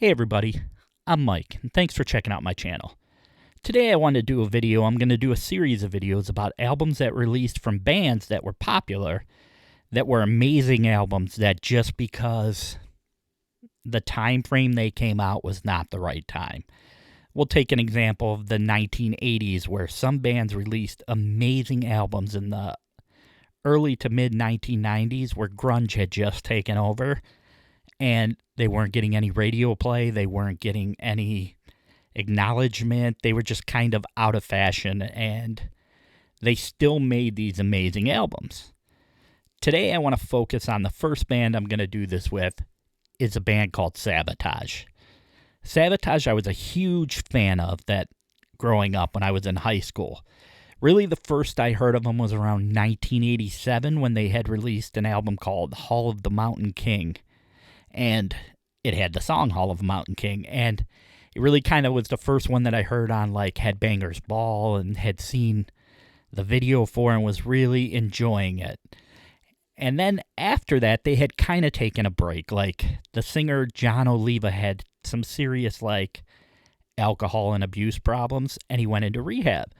Hey everybody, I'm Mike, and thanks for checking out my channel. Today I wanted to do a video. I'm going to do a series of videos about albums that released from bands that were popular, that were amazing albums that just because the time frame they came out was not the right time. We'll take an example of the 1980s where some bands released amazing albums in the early to mid 1990s where grunge had just taken over. And they weren't getting any radio play. They weren't getting any acknowledgement. They were just kind of out of fashion, and they still made these amazing albums. Today, I want to focus on the first band I'm going to do this with is a band called Savatage. Savatage, I was a huge fan of that growing up when I was in high school. Really, the first I heard of them was around 1987 when they had released an album called Hall of the Mountain King. And it had the song Hall of Mountain King, and it really kind of was the first one that I heard on like Headbangers Ball and had seen the video for and was really enjoying it. And then after that, they had kind of taken a break. Like the singer John Oliva had some serious like alcohol and abuse problems, and he went into rehab.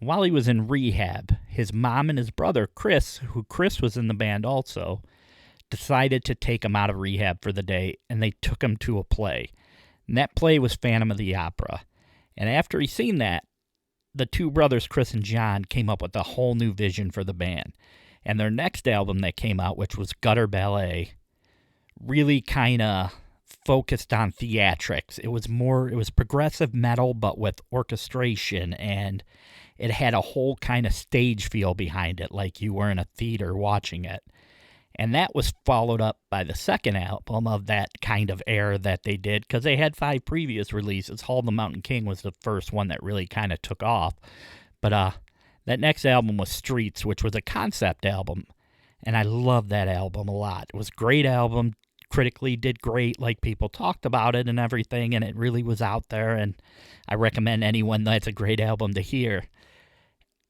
While he was in rehab, his mom and his brother Chris, who Chris was in the band also, decided to take him out of rehab for the day, and they took him to a play. And that play was Phantom of the Opera. And after he seen that, the two brothers, Chris and John, came up with a whole new vision for the band. And their next album that came out, which was Gutter Ballet, really kind of focused on theatrics. It was progressive metal, but with orchestration, and it had a whole kind of stage feel behind it, like you were in a theater watching it. And that was followed up by the second album of that kind of era that they did, because they had 5 previous releases. Hall of the Mountain King was the first one that really kind of took off. But that next album was Streets, which was a concept album. And I loved that album a lot. It was a great album. Critically did great, like people talked about it and everything, and it really was out there. And I recommend anyone that's a great album to hear.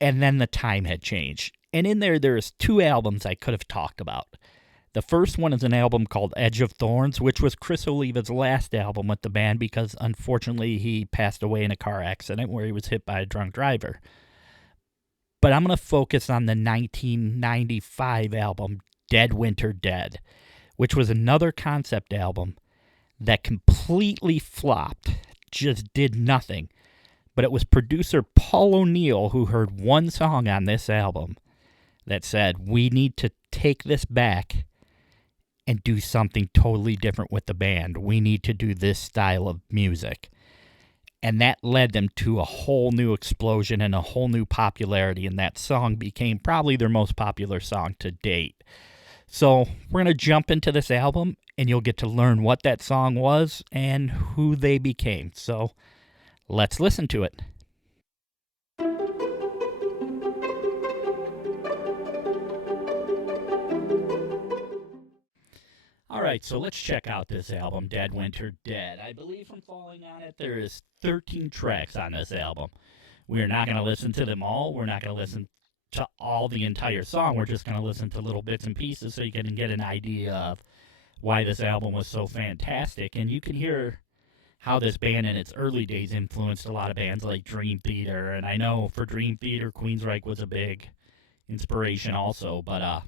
And then the time had changed. And in there's 2 albums I could have talked about. The first one is an album called Edge of Thorns, which was Chris Oliva's last album with the band because, unfortunately, he passed away in a car accident where he was hit by a drunk driver. But I'm going to focus on the 1995 album, Dead Winter Dead, which was another concept album that completely flopped, just did nothing. But it was producer Paul O'Neill who heard one song on this album that said, we need to take this back and do something totally different with the band. We need to do this style of music. And that led them to a whole new explosion and a whole new popularity, and that song became probably their most popular song to date. So we're going to jump into this album, and you'll get to learn what that song was and who they became. So let's listen to it. Alright, so let's check out this album, Dead Winter Dead. I believe from Falling On It, there is 13 tracks on this album. We're not going to listen to them all. We're not going to listen to all the entire song. We're just going to listen to little bits and pieces so you can get an idea of why this album was so fantastic. And you can hear how this band in its early days influenced a lot of bands like Dream Theater. And I know for Dream Theater, Queensryche was a big inspiration also, but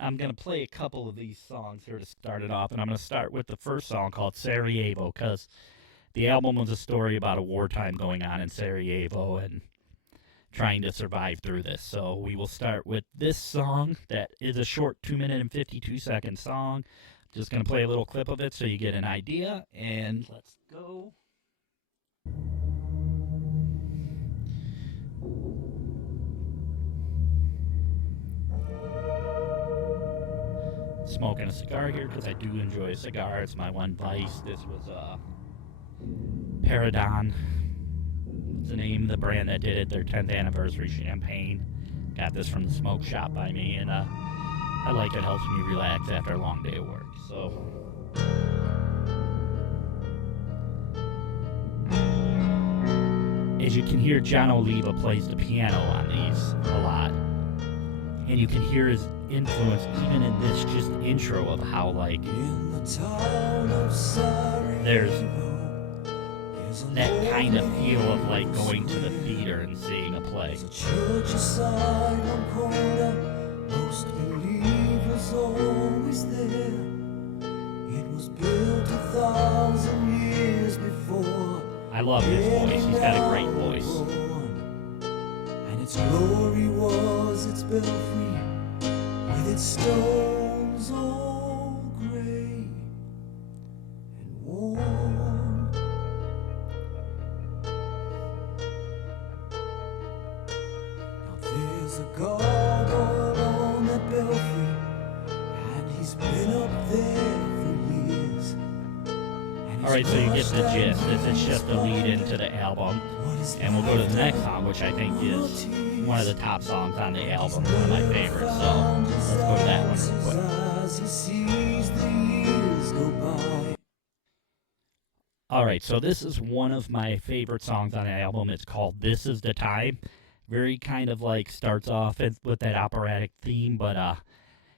I'm gonna play a couple of these songs here to start it off, and I'm gonna start with the first song called Sarajevo, because the album was a story about a wartime going on in Sarajevo and trying to survive through this. So we will start with this song that is a short 2-minute and 52-second song. Just gonna play a little clip of it so you get an idea, and let's go. Smoking a cigar here because I do enjoy a cigar. It's my one vice. This was Paradon. It's the name of the brand that did it. Their 10th anniversary champagne. Got this from the smoke shop by me, and I like it. Helps me relax after a long day of work. So as you can hear, John Oliva plays the piano on these a lot. And you can hear his influence even in this just intro of how, like, in the town of there's that kind of feel of like going to the theater and seeing a play. Church aside one corner, most believers always there. It was built 1,000 years before. I love his voice. He's got a great voice. And its glory was its belfry, with its stones all gray and worn. Now there's a God all on that belfry, and he's been up there for years. Alright, so you get the gist. This is just the lead into the album. And we'll go to the next song, which I think is one of the top songs on the album, one of my favorites. So let's go to that one real quick. Alright, so this is one of my favorite songs on the album. It's called This Is the Time. Very kind of like starts off with that operatic theme, but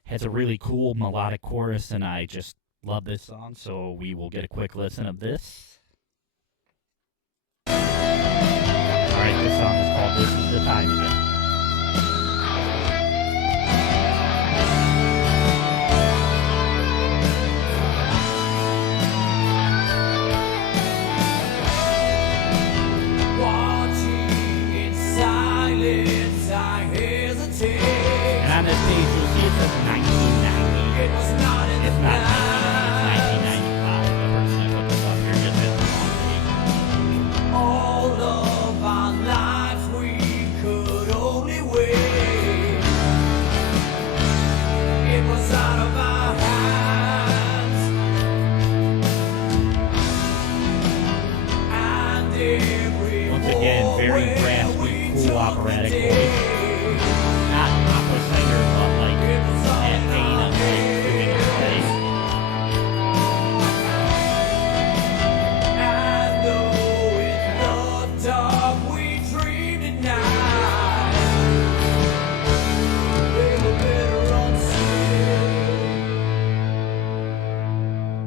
has a really cool melodic chorus, and I just love this song. So we will get a quick listen of this. Alright, this song is called This Is the Time again. Watching in silence, I hesitate. And on this page, you'll see it says 1990. It was not in It's the not night. 1990, it's 1995. The person that put this up here just has the wrong date. All of our lives we could only wait. It was out of our hands, and everywhere Once again, very raspy, cool operatic voice. Not opera singer, but like that vein of like doing a play. And though it looked dark, we dreamed at night. They were better unseen.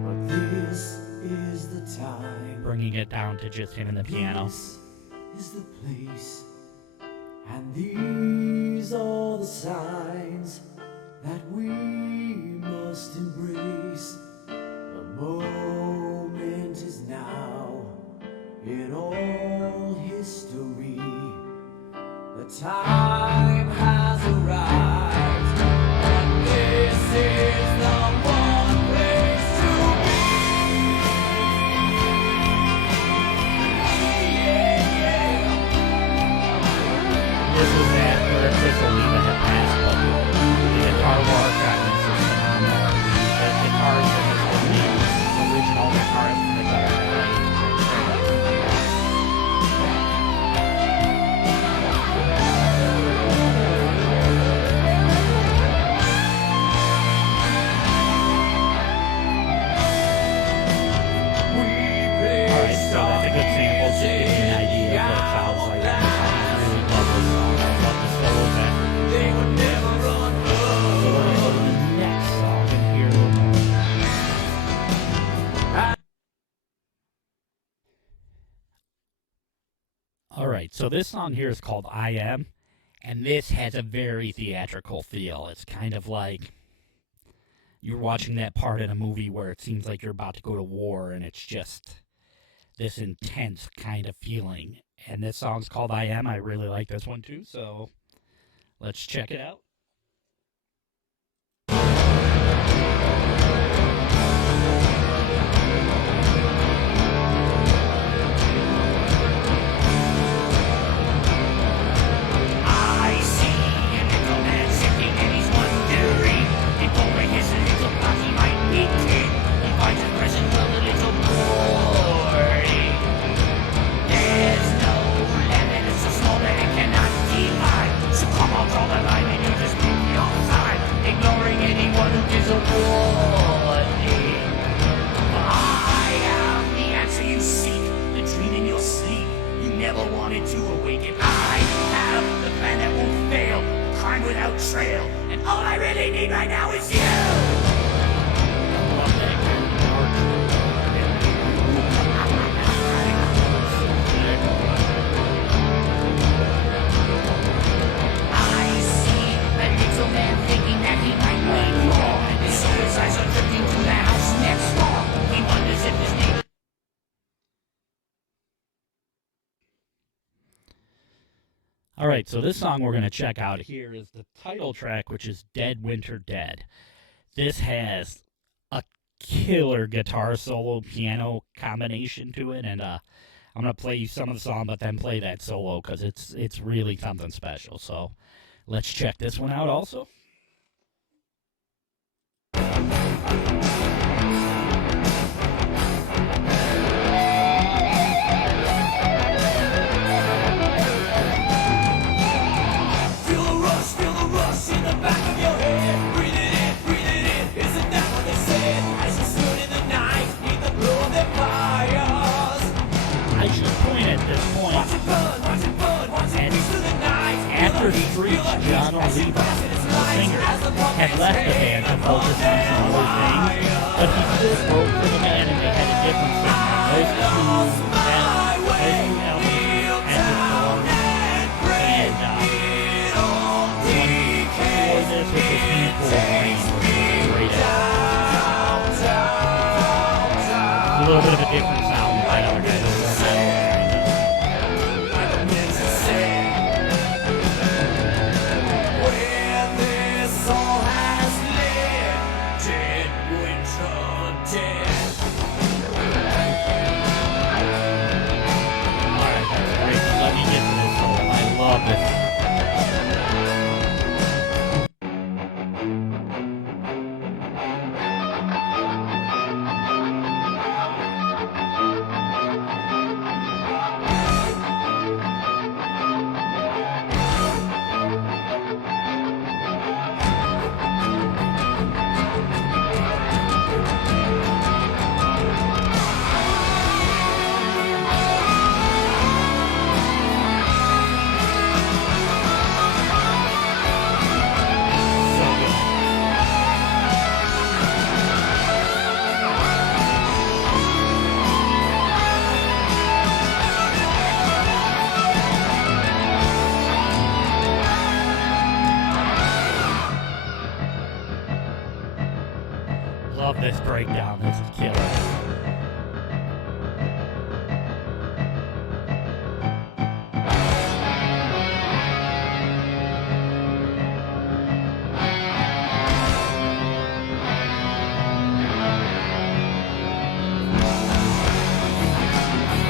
But this is the time. Bringing it down to just him and the piano. This is the place, and these are the signs that we must embrace. The moment is now in all history. The time has arrived, and this is the one place to be. This was after Chris Oliva had passed, but the guitar work on this is phenomenal. The guitarist in this was the original guitarist from the Gutter Play. Alright, so that's a good sample, just to give you an idea of what it sounds like. I really love this song. I love the solos after. They would never run So we're going to go to the next song and hear a little more. Alright, so this song here is called I Am, and this has a very theatrical feel. It's kind of like you're watching that part in a movie where it seems like you're about to go to war, and it's just this intense kind of feeling. And this song's called I Am. I really like this one too, so let's check it out. I see an little man sitting and he's wondering if over his little party might be king. He finds a present from the little boy. There's no limit, it's so small that it cannot divide. So come on, draw the line and you just pick your side, ignoring anyone who gives a warning. I am the answer you seek, the dream in your sleep you never wanted to awaken. I have the plan that won't fail, crime without trail, and all I really need right now is you. Love that guitar. Alright, so this song we're going to check out here is the title track, which is Dead Winter Dead. This has a killer guitar solo piano combination to it, and I'm going to play you some of the song, but then play that solo because it's really something special. So let's check this one out also. In the back of your head, breathe it in, isn't that what they said? As you stood in the night, neath the glow of their fires. I should point at this point, Watch it burn, watch it burn, watch it reach through the night. after Streets, John Oliva, the singer, had left the band to focus on some other things, but he still wrote for the band and they had a different singer. Those two albums had this song, and this was a handful of rain, great a little bit of a different sound than that other guy. Where this all has led, dead winter dead. Alright, that's great. Let me get to this solo. I love this. Love this breakdown. This is killer.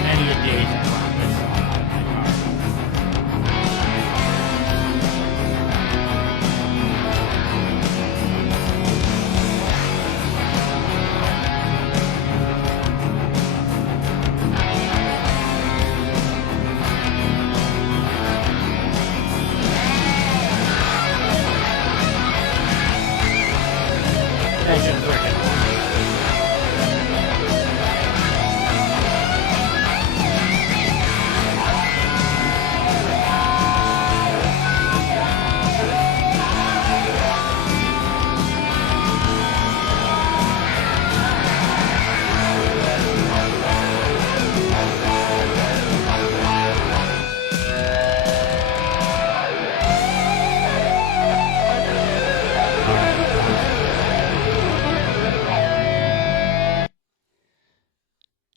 Many a days I found this song out of my car. That's just freaking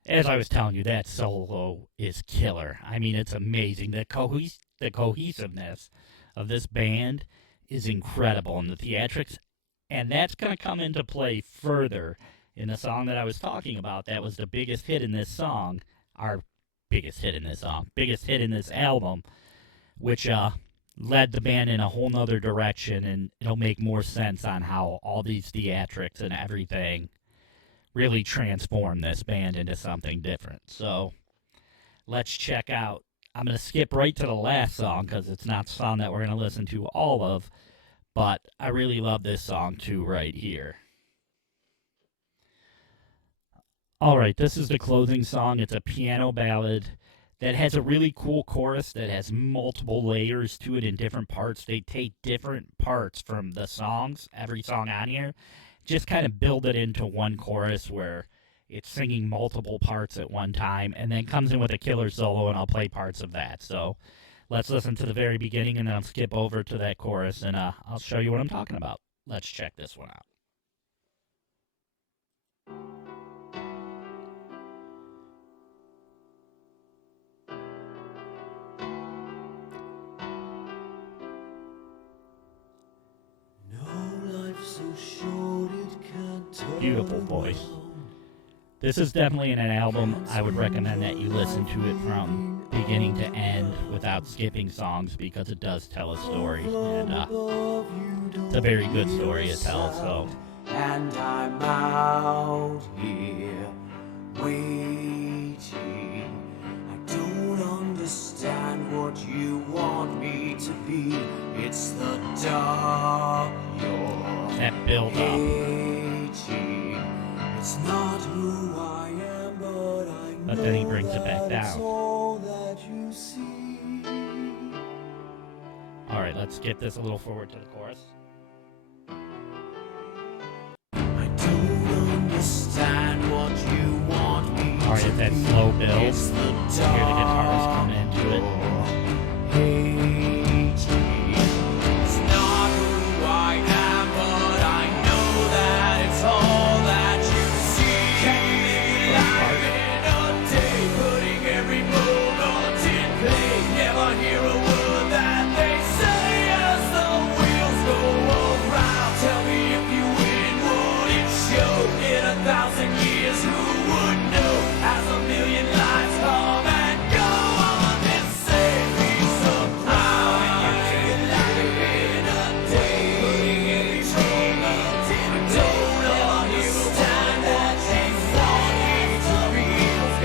as I was telling you, that solo is killer. I mean, it's amazing. The cohesiveness of this band is incredible, and the theatrics, and that's going to come into play further in the song that I was talking about. That was the biggest hit in this song, our biggest hit in this song, biggest hit in this album, which led the band in a whole nother direction, and it'll make more sense on how all these theatrics and everything really transform this band into something different. So let's check out. I'm going to skip right to the last song because it's not a song that we're going to listen to all of, but I really love this song too right here. All right, this is the closing song. It's a piano ballad that has a really cool chorus that has multiple layers to it in different parts. They take different parts from the songs, every song on here, just kind of build it into one chorus where it's singing multiple parts at one time, and then comes in with a killer solo, and I'll play parts of that. So let's listen to the very beginning, and then I'll skip over to that chorus, and I'll show you what I'm talking about. Let's check this one out. beautiful voice. This is definitely an album I would recommend that you listen to it from beginning to end without skipping songs, because it does tell a story, and it's a very good story to tell. So, and I'm out here waiting. I don't understand what you want me to be. It's the dark you're that build up. hating. It's not who I am, but I know But then he brings it back that it's down. all that you see. Alright, let's skip this a little forward to the chorus. I don't understand what you want me Alright, to it's that be. slow build. It's the You hear the guitarist coming into it. hating. It's not who I am, but I know that it's all that you see. Life in a day, putting every move on tin plate. Never hear a word that they say as the wheels go around. Tell me if you win, would it show? In 1,000 years, who would know? As a million lives come and go on this same piece of ground. Life in a day, putting every move on tin plate. I don't understand that you want me to be.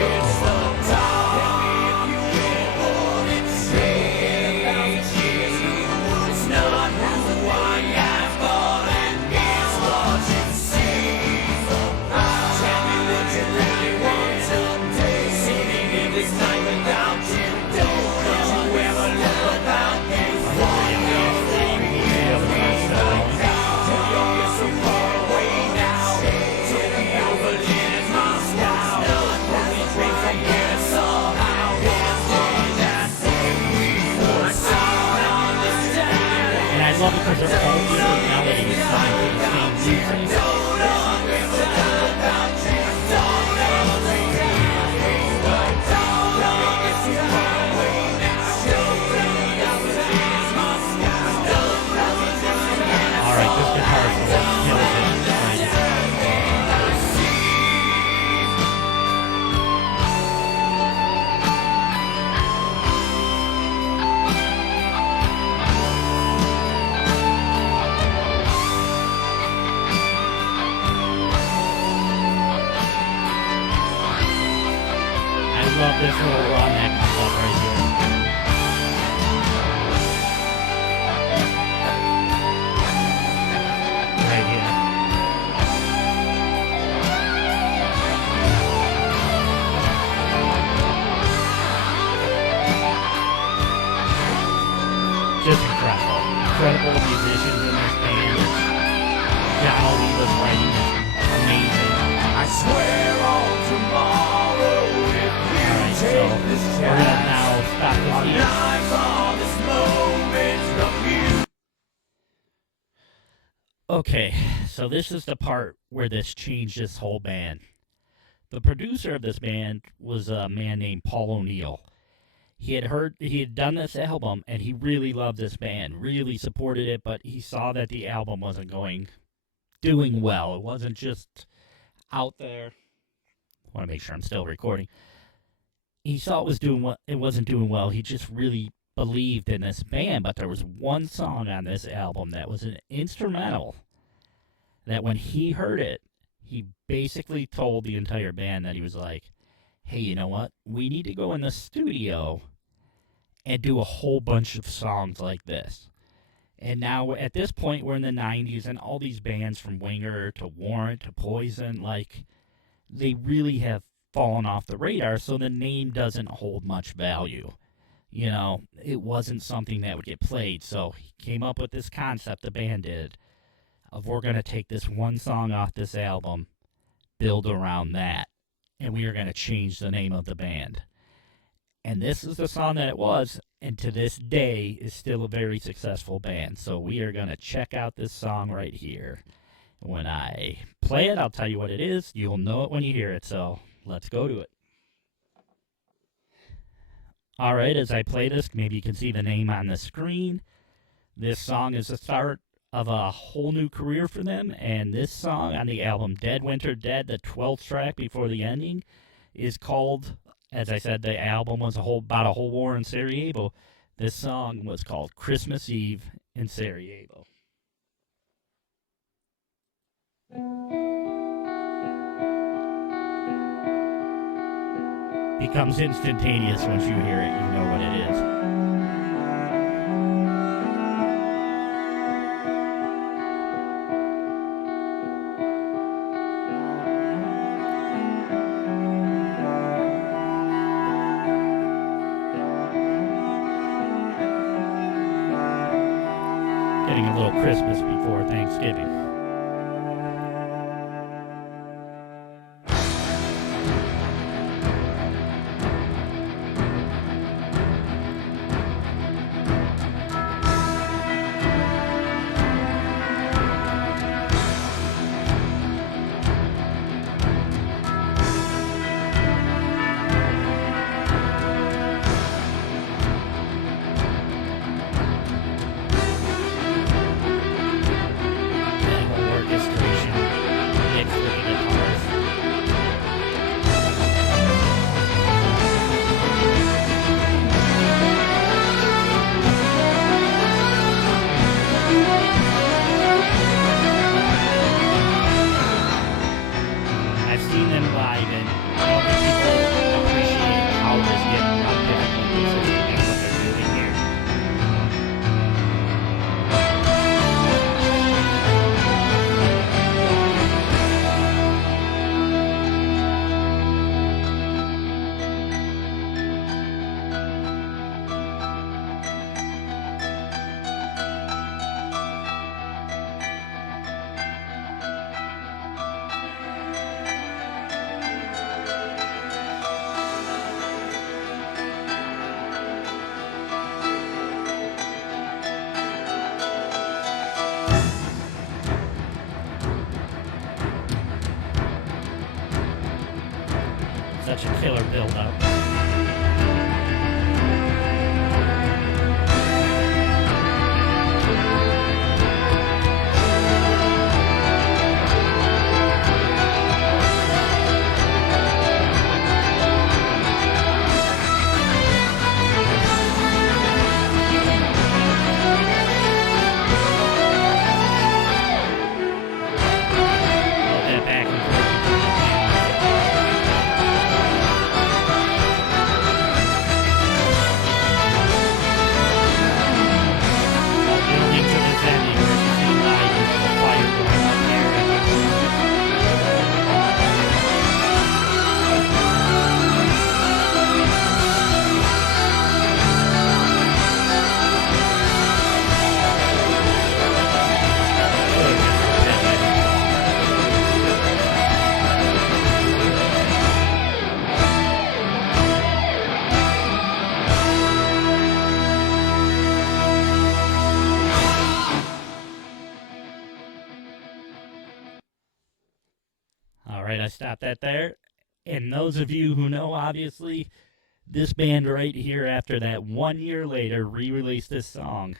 It's the dark. Tell me if you win, would it change? It's not who I am, but it is what you see. Tell me what you really want today. Sitting in this night without you. Don't you ever look without you. One day, tell me you're so far away now. Tell me Berlin is Moscow. Only dreams I get somehow. One day that day we would sound understand. And I love it because they're all different melodies sung to the same music. Alright, this guitar solo kills it. I love this little run that comes up right here. Right here. Just incredible. Incredible musicians in this band. John Oliva's writing is amazing. I swear on tomorrow if you Alright, so take this we're gonna chance. now stop Our this here. lives are this moment from you. Okay, so this is the part where this changed this whole band. The producer of this band was a man named Paul O'Neill. He had done this album, and he really loved this band, really supported it, but he saw that the album wasn't doing well. It wasn't just out there. I want to make sure I'm still recording. He saw it wasn't doing well. He just really believed in this band, but there was one song on this album that was an instrumental that when he heard it, he basically told the entire band that he was like, hey, you know what? We need to go in the studio and do a whole bunch of songs like this. And now, at this point, we're in the 90s, and all these bands from Winger to Warrant to Poison, like, they really have fallen off the radar, so the name doesn't hold much value. You know, it wasn't something that would get played, so he came up with this concept, the band did, of we're going to take this one song off this album, build around that, and we are going to change the name of the band. And this is the song that it was, and to this day is still a very successful band. So we are going to check out this song right here. When I play it, I'll tell you what it is. You'll know it when you hear it, so let's go to it. Alright, as I play this, maybe you can see the name on the screen. This song is the start of a whole new career for them, and this song on the album Dead Winter Dead, the 12th track before the ending, is called, as I said, the album was about a whole war in Sarajevo. This song was called Christmas Eve in Sarajevo. Becomes instantaneous once you hear it, you know what it is. Getting a little Christmas before Thanksgiving. Such a killer build-up. All right, I stopped that there. And those of you who know, obviously, this band right here, after that 1 year later, re-released this song,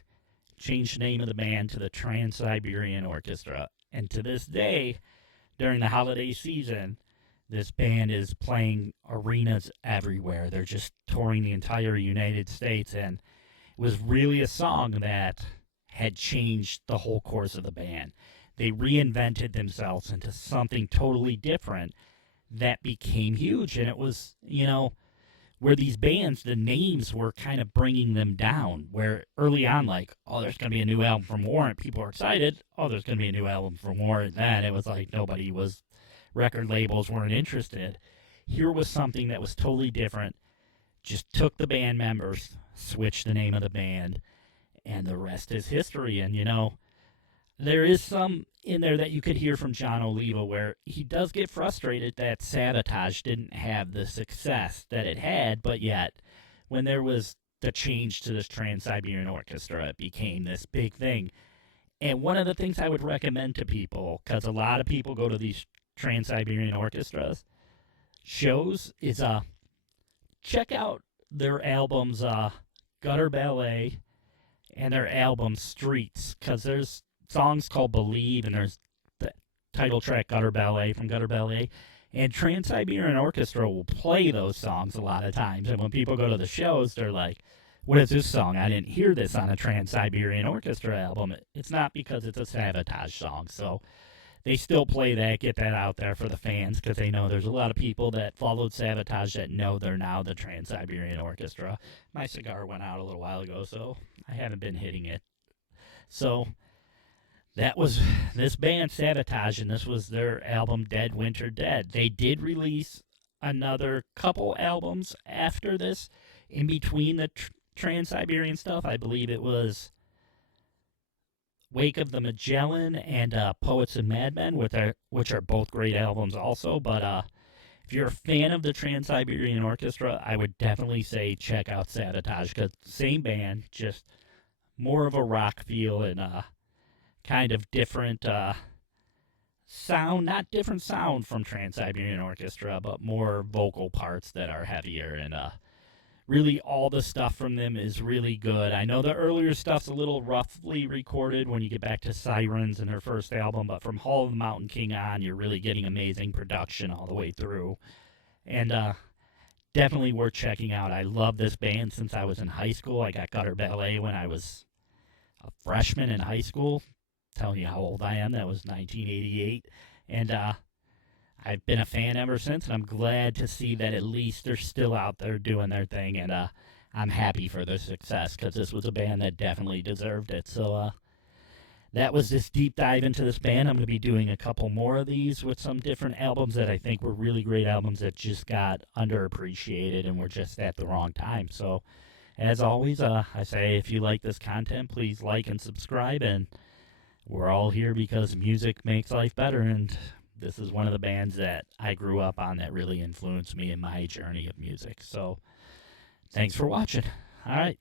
changed the name of the band to the Trans-Siberian Orchestra. And to this day, during the holiday season, this band is playing arenas everywhere. They're just touring the entire United States, and it was really a song that had changed the whole course of the band. They reinvented themselves into something totally different that became huge. And it was, where these bands, the names were kind of bringing them down. Where early on, like, oh, there's going to be a new album from Warrant. People were excited. Oh, there's going to be a new album from Warrant. Then it was like record labels weren't interested. Here was something that was totally different. Just took the band members, switched the name of the band, and the rest is history. And, there is some in there that you could hear from John Oliva where he does get frustrated that Savatage didn't have the success that it had, but yet when there was the change to this Trans-Siberian Orchestra, it became this big thing. And one of the things I would recommend to people, because a lot of people go to these Trans-Siberian Orchestras shows, is check out their albums Gutter Ballet and their album Streets, because there's song's called Believe, and there's the title track Gutter Ballet from Gutter Ballet. And Trans-Siberian Orchestra will play those songs a lot of times. And when people go to the shows, they're like, what is this song? I didn't hear this on a Trans-Siberian Orchestra album. It's not because it's a Savatage song. So they still play that, get that out there for the fans, because they know there's a lot of people that followed Savatage that know they're now the Trans-Siberian Orchestra. My cigar went out a little while ago, so I haven't been hitting it. So that was this band, Savatage, and this was their album, Dead Winter Dead. They did release another couple albums after this, in between the Trans-Siberian stuff. I believe it was Wake of the Magellan and Poets and Madmen, which are both great albums also. But if you're a fan of the Trans-Siberian Orchestra, I would definitely say check out Savatage, because same band, just more of a rock feel and kind of different sound, not different sound from Trans-Siberian Orchestra, but more vocal parts that are heavier, and really all the stuff from them is really good. I know the earlier stuff's a little roughly recorded when you get back to Sirens and their first album, but from Hall of the Mountain King on, you're really getting amazing production all the way through, and definitely worth checking out. I love this band since I was in high school. I got Gutter Ballet when I was a freshman in high school. Telling you how old I am. That was 1988. And I've been a fan ever since, and I'm glad to see that at least they're still out there doing their thing, and I'm happy for their success, because this was a band that definitely deserved it. So that was this deep dive into this band. I'm going to be doing a couple more of these with some different albums that I think were really great albums that just got underappreciated and were just at the wrong time. So as always, I say if you like this content, please like and subscribe, and we're all here because music makes life better, and this is one of the bands that I grew up on that really influenced me in my journey of music. So thanks for watching. All right,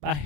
bye.